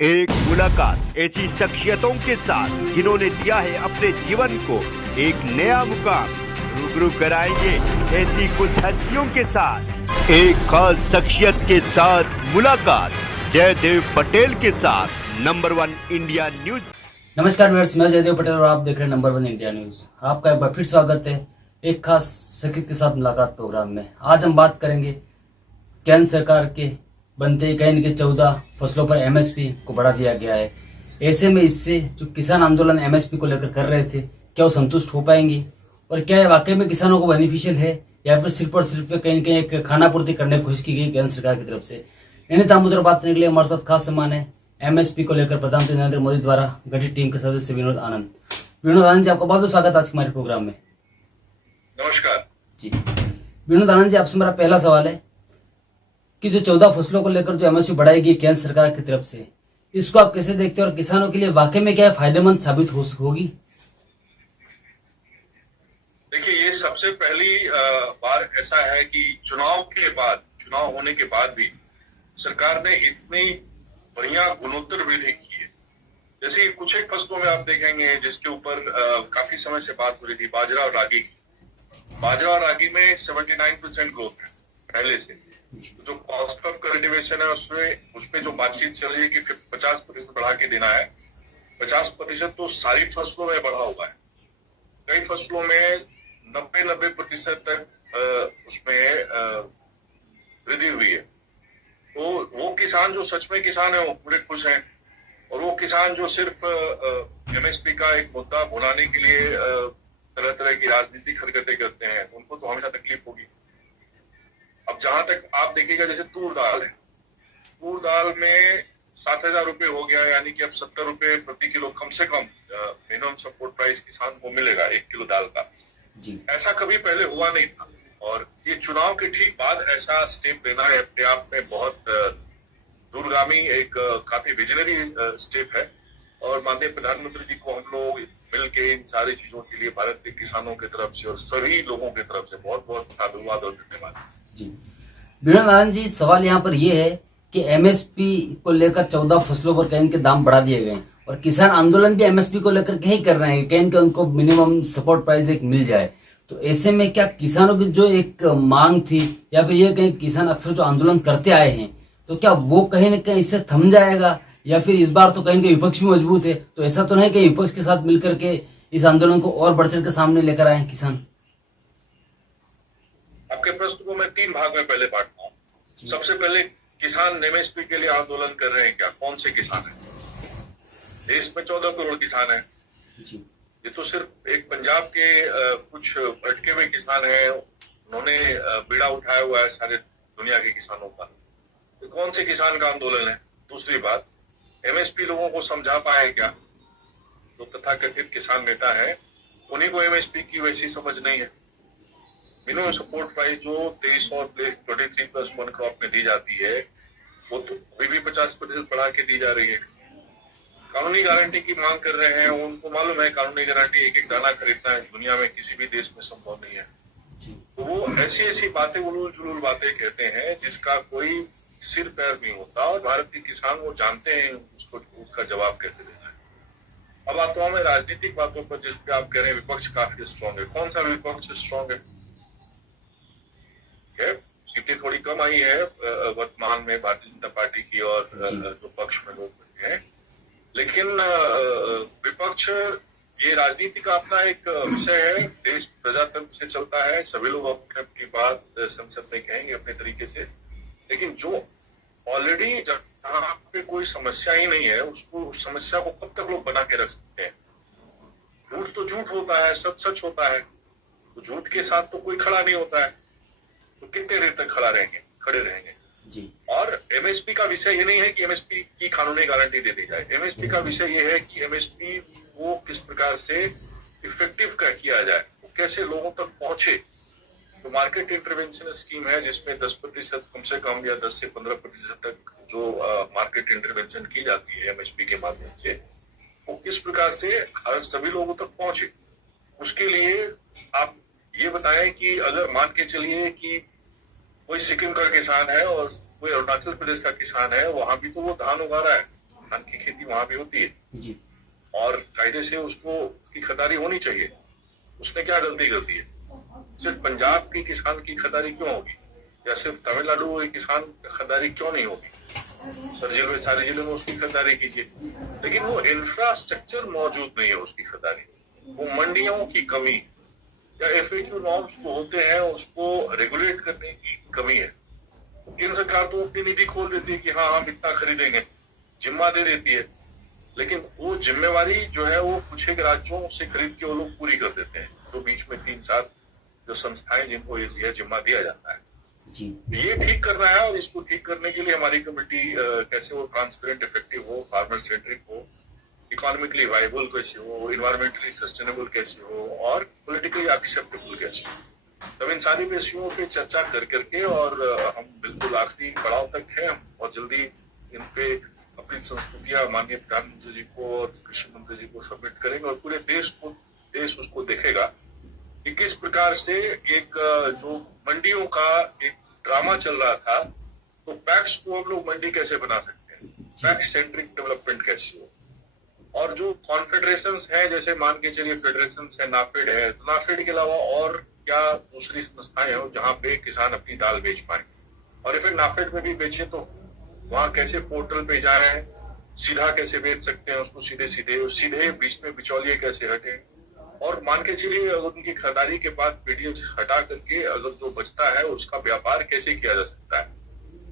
एक मुलाकात ऐसी शख्सियतों के साथ जिन्होंने दिया है अपने जीवन को एक नया मुकाम। रूबरू कराएंगे ऐसी कुछ हस्तियों के साथ एक खास शख्सियत के साथ मुलाकात। जयदेव पटेल के साथ नंबर 1 इंडिया न्यूज। नमस्कार व्यूअर्स, मैं जयदेव पटेल और आप देख रहे हैं नंबर 1 इंडिया न्यूज। आपका एक बार फिर स्वागत है एक खास शख्सियत के साथ मुलाकात प्रोग्राम में। आज हम बात करेंगे केंद्र सरकार के बनते कहीं के 14 फसलों पर एमएसपी को बढ़ा दिया गया है। ऐसे में इससे जो किसान आंदोलन एमएसपी को लेकर कर रहे थे, क्या वो संतुष्ट हो पाएंगे और क्या ये वाकई में किसानों को बेनिफिशियल है या फिर सिर्फ और सिर्फ कहीं कहीं एक खाना पूर्ति करने की कोशिश की गई केंद्र सरकार की तरफ से। इन्हीं तामुद्र बात करने के लिए हमारे साथ खास मेहमान है एमएसपी को लेकर प्रधानमंत्री नरेंद्र मोदी द्वारा गठित टीम के सदस्य विनोद आनंद। विनोद आनंद जी, आपका बहुत बहुत स्वागत आज के हमारे प्रोग्राम में। नमस्कार जी विनोद आनंद जी, आपसे मेरा पहला सवाल है कि जो 14 फसलों को लेकर जो एमएसपी बढ़ाई गई केंद्र सरकार की तरफ से, इसको आप कैसे देखते हैं और किसानों के लिए वाकई में क्या फायदेमंद साबित होगी? देखिए, ये सबसे पहली बार ऐसा है कि चुनाव होने के बाद भी सरकार ने इतनी बढ़िया गुणोत्तर वृद्धि की है। जैसे कुछ एक फसलों में आप देखेंगे जिसके ऊपर काफी समय से बात हो रही थी, बाजरा और रागी की। बाजरा और रागी में 79% ग्रोथ है पहले से। तो जो कॉस्ट ऑफ कल्टीवेशन है उसमें जो बातचीत चल रही है कि 50% बढ़ा के देना है। 50% तो सारी फसलों में बढ़ा हुआ है। कई फसलों में 90% तक उसमें वृद्धि हुई है। तो वो किसान जो सच में किसान है वो पूरे खुश हैं, और वो किसान जो सिर्फ एमएसपी का एक मुद्दा भुलाने के लिए तरह तरह की राजनीतिक हरकतें करते हैं, उनको तो हमेशा तकलीफ होगी। अब जहां तक आप देखिएगा, जैसे तूर दाल है, तूर दाल में 7,000 रुपए हो गया, यानी कि अब 70 रुपए प्रति किलो कम से कम मिनिमम सपोर्ट प्राइस किसान को मिलेगा 1 किलो दाल का। ऐसा कभी पहले हुआ नहीं था, और ये चुनाव के ठीक बाद ऐसा स्टेप लेना है अपने आप में बहुत दूरगामी एक काफी विजनरी स्टेप है। और माननीय प्रधानमंत्री जी को हम लोग मिलके इन सारी चीजों के लिए भारत के किसानों की तरफ से और सभी लोगों की तरफ से बहुत बहुत साधुवाद और धन्यवाद। जी विनोद आनंद जी, सवाल यहाँ पर यह है कि एमएसपी को लेकर 14 फसलों पर कहीं के दाम बढ़ा दिए गए और किसान आंदोलन भी एमएसपी को लेकर कहीं कर रहे हैं, कहीं के उनको मिनिमम सपोर्ट प्राइस एक मिल जाए। तो ऐसे में क्या किसानों की जो एक मांग थी, या फिर ये कहीं किसान अक्सर जो आंदोलन करते आए हैं, तो क्या वो कहीं न कहीं इससे थम जाएगा, या फिर इस बार तो कहीं के विपक्ष भी मजबूत है, तो ऐसा तो नहीं कि विपक्ष के साथ मिलकर के इस आंदोलन को और बढ़ चढ़ के सामने लेकर आए किसान? आपके प्रश्न को मैं 3 भाग में पहले बांटता हूँ। सबसे पहले, किसान एमएसपी के लिए आंदोलन कर रहे हैं क्या? कौन से किसान हैं? देश में 14 करोड़ किसान हैं। ये तो सिर्फ एक पंजाब के कुछ भटके हुए किसान हैं, उन्होंने बीड़ा उठाया हुआ है सारे दुनिया के किसानों का। तो कौन से किसान का आंदोलन है? दूसरी बात, एमएसपी लोगों को समझा पाए क्या? जो तथाकथित किसान नेता है उन्हीं को एमएसपी की वैसी समझ नहीं है। मिनिमम सपोर्ट प्राइस जो 23 और 23+1 क्रॉप में दी जाती है, वो तो अभी भी 50% बढ़ा के दी जा रही है। कानूनी गारंटी की मांग कर रहे हैं, उनको मालूम है कानूनी गारंटी एक दाना खरीदना है दुनिया में किसी भी देश में संभव नहीं है। तो वो ऐसी बातें, उलूल जुलूल बातें कहते हैं जिसका कोई सिर पैर नहीं होता, और भारत के किसान वो जानते हैं उसका जवाब कैसे देना है। अब आता हूं मैं राजनीतिक बातों पर, जिसपे आप कह रहे हैं विपक्ष काफी स्ट्रांग है। कौन सा विपक्ष स्ट्रांग है? सीटें थोड़ी कम आई है वर्तमान में भारतीय जनता पार्टी की, और जो पक्ष में लोग बैठे हैं, लेकिन विपक्ष ये राजनीति का अपना एक विषय है। देश प्रजातंत्र से चलता है, सभी लोग अपनी बात संसद में कहेंगे अपने तरीके से, लेकिन जो ऑलरेडी जहां पे कोई समस्या ही नहीं है, उसको उस समस्या को कब तक लोग बना के रख सकते हैं? झूठ तो झूठ होता है, सच सच होता है, तो झूठ के साथ तो कोई खड़ा नहीं होता है। तो कितने देर तक खड़े रहेंगे जी। और एमएसपी का विषय ये नहीं है कि एमएसपी की कानूनी गारंटी दे दी जाए। एमएसपी का विषय ये है कि एमएसपी वो किस प्रकार से इफेक्टिव किया जाए, वो कैसे लोगों तक पहुंचे। तो मार्केट इंटरवेंशन स्कीम है जिसमें 10% कम से कम या 10 से 15% तक जो मार्केट इंटरवेंशन की जाती है एमएसपी के माध्यम से, वो किस प्रकार से सभी लोगों तक पहुंचे। उसके लिए आप ये बताएं कि अगर मान के चलिए कि कोई सिक्किम का किसान है और कोई अरुणाचल प्रदेश का किसान है, वहां भी तो वो धान उगा रहा है, धान की खेती वहां भी होती है जी। और कायदे से उसको उसकी खरीदारी होनी चाहिए। उसने क्या गलती कर दी है? सिर्फ पंजाब के किसान की खरीदारी क्यों होगी या सिर्फ तमिलनाडु के किसान की खरीदारी क्यों नहीं होगी? सारे जिलों में उसकी खरीदारी कीजिए, लेकिन वो इंफ्रास्ट्रक्चर मौजूद नहीं है उसकी खरीदारी, वो मंडियों की कमी या FAQ नॉर्म्स जो होते हैं उसको रेगुलेट करने की कमी है। केंद्र सरकार तो अपनी नीति खोल देती है कि हाँ हम इतना खरीदेंगे, जिम्मा दे देती है, लेकिन वो जिम्मेवारी जो है वो कुछ एक राज्यों से खरीद के वो लोग पूरी कर देते हैं, जो बीच में 3-4 जो संस्थाएं जिनको ये जिम्मा दिया जाता है जी। ये ठीक करना है। और इसको ठीक करने के लिए हमारी कमेटी कैसे वो ट्रांसपेरेंट, इफेक्टिव हो, फार्मर सेंट्रिक हो, इकोनॉमिकली वायबल कैसे हो, इन्वायरमेंटली सस्टेनेबल कैसे हो और पॉलिटिकली एक्सेप्टेबल कैसे हो। तब इन सारी विषयों पे चर्चा कर करके और हम बिल्कुल आखिरी पड़ाव तक हैं और जल्दी इन पे अपनी संस्तुतियां माननीय प्रधानमंत्री जी को और कृषि मंत्री जी को सबमिट करेंगे और पूरे देश उसको देखेगा कि किस प्रकार से एक जो मंडियों का एक ड्रामा चल रहा था, तो पैक्स को हम लोग मंडी कैसे बना सकते हैं, पैक्स सेंट्रिक डेवलपमेंट कैसे हो। और जो कॉन्फेडरेशंस है, जैसे मान के चलिए फेडरेशन है, नाफेड है, तो नाफेड के अलावा और क्या दूसरी संस्थाएं हो जहां पे किसान अपनी दाल बेच पाए, और फिर नाफेड में भी बेचे तो वहां कैसे पोर्टल पे जा रहे हैं, सीधा कैसे बेच सकते हैं उसको, सीधे बीच में बिचौलिए कैसे हटे। और मान के चलिए अगर उनकी खरीदारी के बाद पीडीएस हटा करके अगर जो बचता है उसका व्यापार कैसे किया जा सकता है।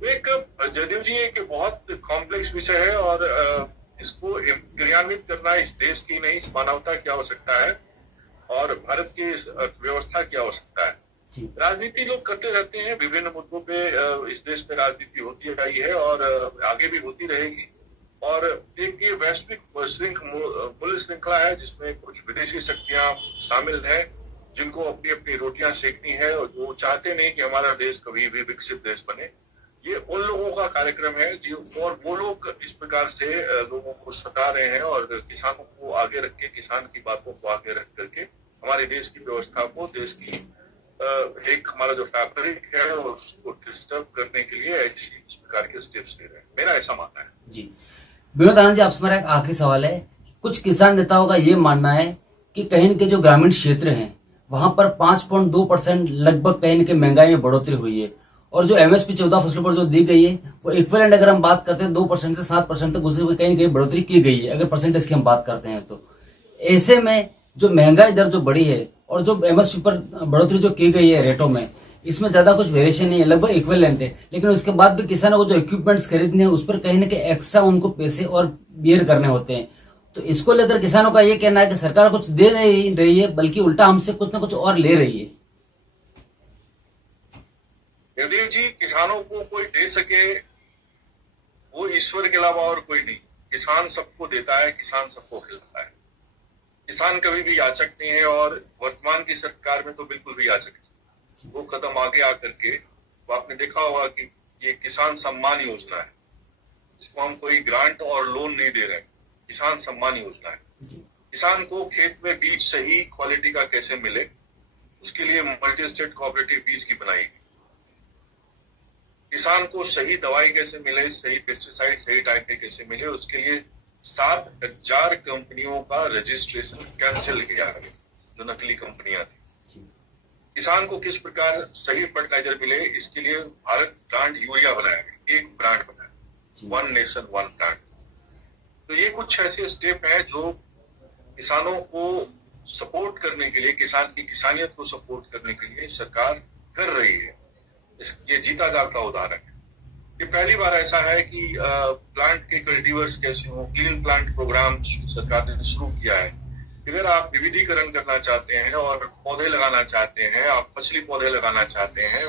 तो एक जयदेव जी एक बहुत कॉम्प्लेक्स विषय है और इसको क्रियान्वित करना इस देश की नहीं, इस मानवता की आवश्यकता है और भारत की इस अर्थव्यवस्था की आवश्यकता है। राजनीति लोग करते रहते हैं, विभिन्न मुद्दों पे इस देश में राजनीति होती रही है और आगे भी होती रहेगी। और एक ये वैश्विक मूल्य श्रृंखला है जिसमें कुछ विदेशी शक्तियां शामिल हैं जिनको अपनी अपनी रोटियां सेकनी है और जो चाहते नहीं कि हमारा देश कभी भी विकसित देश बने। ये उन लोगों का कार्यक्रम है जो, और वो लोग इस प्रकार से लोगों को सता रहे हैं और किसानों को आगे रख के, किसान की बातों को आगे रख करके हमारे देश की व्यवस्था को, देश की एक हमारा जो फैब्रिक है उसको डिस्टर्ब करने के लिए इस प्रकार के स्टेप्स ले रहे हैं। मेरा ऐसा मानना है जी। विनोद आनंद जी, आपसे मेरा एक आखिरी सवाल है। कुछ किसान नेताओं का ये मानना है कि कहीं के जो ग्रामीण क्षेत्र हैं वहां पर 5.2% लगभग कहीं के महंगाई में बढ़ोतरी हुई है और जो MSP 14 फसलों पर जो दी गई है वो इक्विवेलेंट अगर हम बात करते हैं 2% से 7% तक उसी कहीं कहीं बढ़ोतरी की गई है अगर परसेंटेज की हम बात करते हैं। तो ऐसे में जो महंगाई दर जो बढ़ी है और जो MSP पर बढ़ोतरी जो की गई है रेटों में, इसमें ज्यादा कुछ वेरिएशन नहीं है, लगभग इक्विवेलेंट है, लेकिन उसके बाद भी किसानों को जो इक्विपमेंट्स खरीदने हैं उस पर कहीं ना कहीं एक्स्ट्रा उनको पैसे और बियर करने होते हैं। तो इसको लेकर किसानों का ये कहना है कि सरकार कुछ दे नहीं रही है बल्कि उल्टा हमसे कुछ ना कुछ और ले रही है। यदि जी किसानों को कोई दे सके वो ईश्वर के अलावा और कोई नहीं। किसान सबको देता है, किसान सबको खिलाता है। किसान कभी भी याचक नहीं है और वर्तमान की सरकार में तो बिल्कुल भी याचक नहीं। वो कदम आगे आकर के तो आपने देखा होगा कि ये किसान सम्मान योजना है, इसको हम कोई ग्रांट और लोन नहीं दे रहे हैं, किसान सम्मान योजना है। किसान को खेत में बीज सही क्वालिटी का कैसे मिले उसके लिए मल्टी स्टेट कोऑपरेटिव बीज की बनाएगी। किसान को सही दवाई कैसे मिले, सही पेस्टिसाइड, सही टाइम कैसे मिले, उसके लिए 7,000 कंपनियों का रजिस्ट्रेशन कैंसिल किया गया जो नकली कंपनियां थी। किसान को किस प्रकार सही फर्टिलाइजर मिले इसके लिए भारत ब्रांड यूरिया बनाया गया, एक ब्रांड बनाया, वन नेशन वन ब्रांड। तो ये कुछ ऐसे स्टेप हैं जो किसानों को सपोर्ट करने के लिए, किसान की किसानियत को सपोर्ट करने के लिए सरकार कर रही है। ये जीता जागता उदाहरण है। ये पहली बार ऐसा है कि प्लांट के कल्टीवर्स कैसे हो, क्लीन प्लांट प्रोग्राम सरकार ने शुरू किया है। अगर आप विविधीकरण करना चाहते हैं और पौधे लगाना चाहते हैं, आप फसली पौधे लगाना चाहते हैं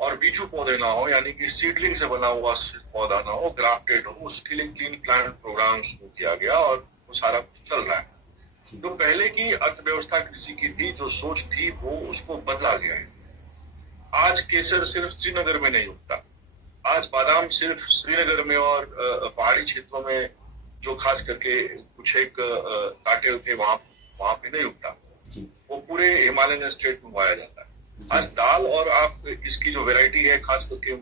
और बीजू पौधे ना हो, यानी कि सीडलिंग से बना हुआ पौधा ना हो, ग्राफ्टेड हो, उसके लिए क्लीन प्लांट प्रोग्राम शुरू किया गया और वो सारा कुछ चल रहा है। जो पहले की अर्थव्यवस्था कृषि की थी, जो सोच थी, वो उसको बदला गया है। आज केसर सिर्फ श्रीनगर में नहीं उगता, आज बादाम सिर्फ श्रीनगर में और पहाड़ी क्षेत्रों में जो खास करके कुछ एक कांटे होते वहां पे नहीं उगता, वो पूरे हिमालयन स्टेट में उगाया जाता है। आज दाल और आप इसकी जो वैरायटी है, खास करके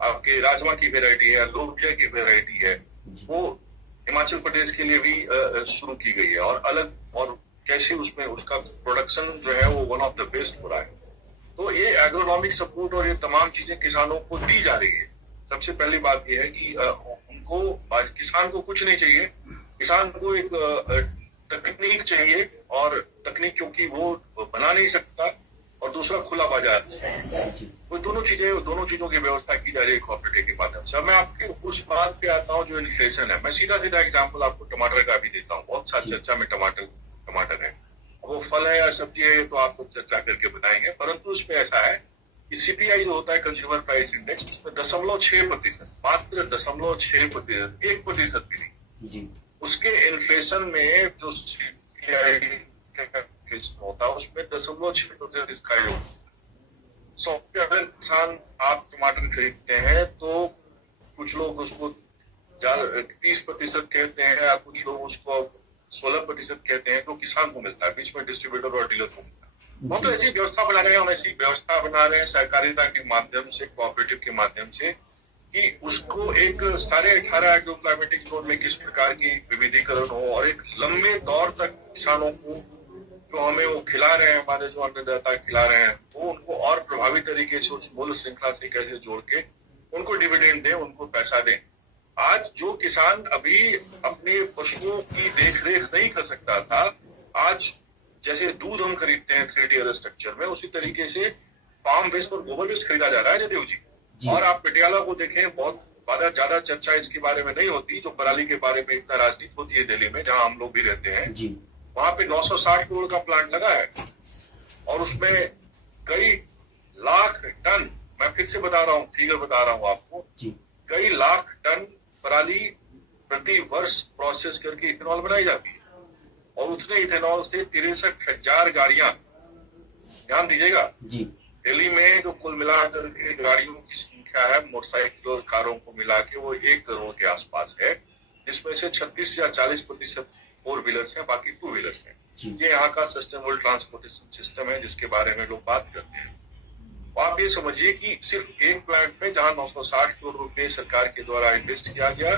आपके राजमा की वैरायटी है, लोबिया की वैरायटी है, वो हिमाचल प्रदेश के लिए भी शुरू की गई है, और अलग, और कैसे उसमें उसका प्रोडक्शन जो है वो वन ऑफ द बेस्ट हो रहा है। तो ये एग्रोनॉमिक सपोर्ट और ये तमाम चीजें किसानों को दी जा रही है। सबसे पहली बात यह है कि उनको, किसान को कुछ नहीं चाहिए, किसान को एक तकनीक चाहिए, और तकनीक क्योंकि वो बना नहीं सकता, और दूसरा खुला बाजार। वो दोनों चीजों की व्यवस्था की जा रही है कोऑपरेटिव के माध्यम से। अब मैं आपके उस बात पे आता हूँ जो इन्फ्लेशन है। मैं सीधा एग्जांपल आपको टमाटर का भी देता हूँ। बहुत सारी चर्चा में टमाटर है, वो फल है या सब्जी है तो आपको चर्चा करके बताएंगे, परंतु उसमें ऐसा है कि सीपीआई जो होता है, कंज्यूमर प्राइस इंडेक्स, उसमें 0.6%, मात्र 0.6%, 1% भी नहीं, उसके इन्फ्लेशन में जो सीपीआई होता है उसमें 0.6% इसका योग। अगर किसान आप टमाटर खरीदते हैं तो कुछ लोग उसको 30% कहते हैं, या कुछ लोग उसको 16% कहते हैं, तो किसान को मिलता है, बीच में डिस्ट्रीब्यूटर और डीलर को मिलता है। वो तो ऐसी व्यवस्था बना रहे हैं, हम ऐसी व्यवस्था बना रहे हैं सहकारिता के माध्यम से, कोऑपरेटिव के माध्यम से, कि उसको एक सारे 18 एग्रो क्लाइमेटिक जोन में किस प्रकार की विविधीकरण हो, और एक लंबे दौर तक किसानों को जो हमें वो खिला रहे हैं, हमारे जो अन्नदाता खिला रहे हैं, वो उनको और प्रभावी तरीके से उस मूल्य श्रृंखला से कैसे जोड़ के उनको डिविडेंड दें, उनको पैसा दें। आज जो किसान अभी अपने पशुओं की देखरेख नहीं कर सकता था, आज जैसे दूध हम खरीदते हैं 3D स्ट्रक्चर में, उसी तरीके से फार्म वेस्ट और गोबर वेस्ट खरीदा जा रहा है जदेव जी। और आप पटियाला को देखें, बहुत ज्यादा चर्चा इसके बारे में नहीं होती, जो पराली के बारे में इतना राजनीति होती है दिल्ली में, जहां हम लोग भी रहते हैं। वहां पे 960 करोड़ का प्लांट लगा है, और उसमें कई लाख टन, मैं फिर से बता रहा हूँ, फिगर बता रहा हूँ आपको, कई लाख टन पराली प्रति वर्ष प्रोसेस करके इथेनॉल बनाई जाती है, और उतने इथेनॉल से 63,000 गाड़ियां, ध्यान दीजिएगा, दिल्ली में जो कुल मिलाकर के गाड़ियों की संख्या है, मोटरसाइकिल और कारों को मिला के, वो 1 करोड़ के आसपास है, जिसमें से 36 या 40% 4 व्हीलर्स हैं, बाकी 2 व्हीलर्स हैं। ये यहाँ का सस्टेनेबल ट्रांसपोर्टेशन सिस्टम है जिसके बारे में लोग बात करते हैं। तो आप ये समझिए कि सिर्फ एक प्लांट में जहां 960 करोड़ रुपए सरकार के द्वारा इन्वेस्ट किया गया,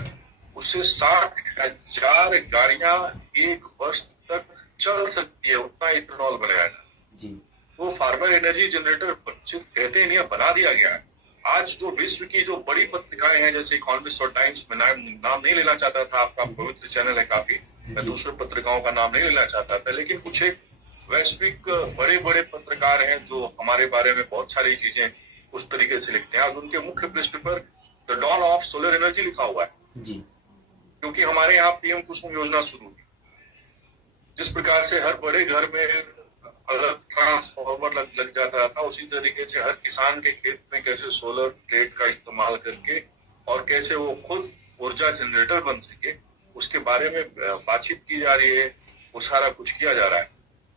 उससे 60,000 गाड़ियां 1 वर्ष तक चल सकती है, उतना इथेनॉल बनाया जाए। वो फार्मर एनर्जी जनरेटर सिर्फ कहते नहीं, बना दिया गया है। आज जो विश्व की जो बड़ी पत्रिकाएं हैं, जैसे इकोनॉमिस्ट और टाइम्स, में नाम नहीं लेना चाहता था, आपका पवित्र चैनल है काफी, मैं दूसरे पत्रिकाओं का नाम नहीं लेना चाहता था, लेकिन कुछ एक वैश्विक बड़े बड़े पत्रकार हैं जो हमारे बारे में बहुत सारी चीजें उस तरीके से लिखते हैं। आज उनके मुख्य पृष्ठ पर the dawn of solar energy लिखा हुआ है, क्योंकि हमारे यहाँ पीएम कुसुम योजना शुरू हुई। जिस प्रकार से हर बड़े घर में अगर ट्रांसफार्मर लग जाता था, उसी तरीके से हर किसान के खेत में कैसे सोलर प्लेट का इस्तेमाल करके और कैसे वो खुद ऊर्जा जनरेटर बन सके, उसके बारे में बातचीत की जा रही है, वो सारा कुछ किया जा रहा है।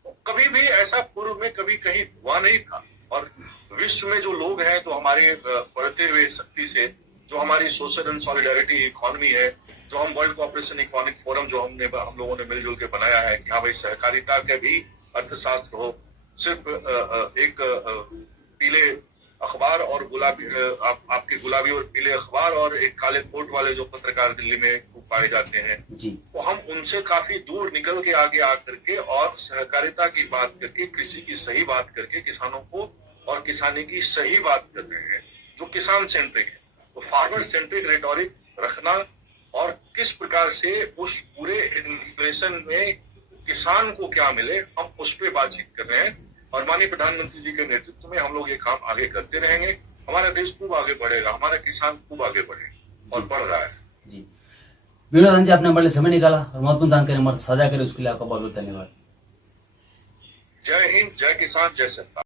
तो कभी भी ऐसा पूर्व में कभी कहीं हुआ नहीं था। और विश्व में जो लोग हैं, जो हमारे बढ़ते हुए शक्ति से, जो हमारी सोशल एंड सॉलिडारिटी इकोनॉमी है, जो हम वर्ल्ड कोऑपरेशन इकोनॉमिक फोरम जो हम लोगों ने मिलजुल के बनाया है कि हाँ भाई सहकारिता के भी अर्थशास्त्र हो, सिर्फ एक पीले अखबार और गुलाबी, आपके गुलाबी और पीले अखबार और एक काले कोट वाले जो पत्रकार दिल्ली में पाए जाते हैं, तो हम उनसे काफी दूर निकल के आगे आकर के और सहकारिता की बात करके, कृषि की सही बात करके, किसानों को और किसानी की सही बात कर रहे हैं, जो किसान सेंट्रिक है। तो फार्मर सेंट्रिक रेटोरिक रखना और किस प्रकार से उस पूरे इन्फ्लेशन में किसान को क्या मिले, हम उस पर बातचीत कर रहे हैं। और माननीय प्रधानमंत्री जी के नेतृत्व में हम लोग ये काम आगे करते रहेंगे। हमारा देश खूब आगे बढ़ेगा, हमारा किसान खूब आगे बढ़ेगा और बढ़ रहा है। जी विनोद जी, आपने हमारे लिए समय निकाला और महत्वपूर्ण जानकारी हमारे साझा करें, उसके लिए आपका बहुत बहुत धन्यवाद। जय हिंद, जय किसान, जय सरकार।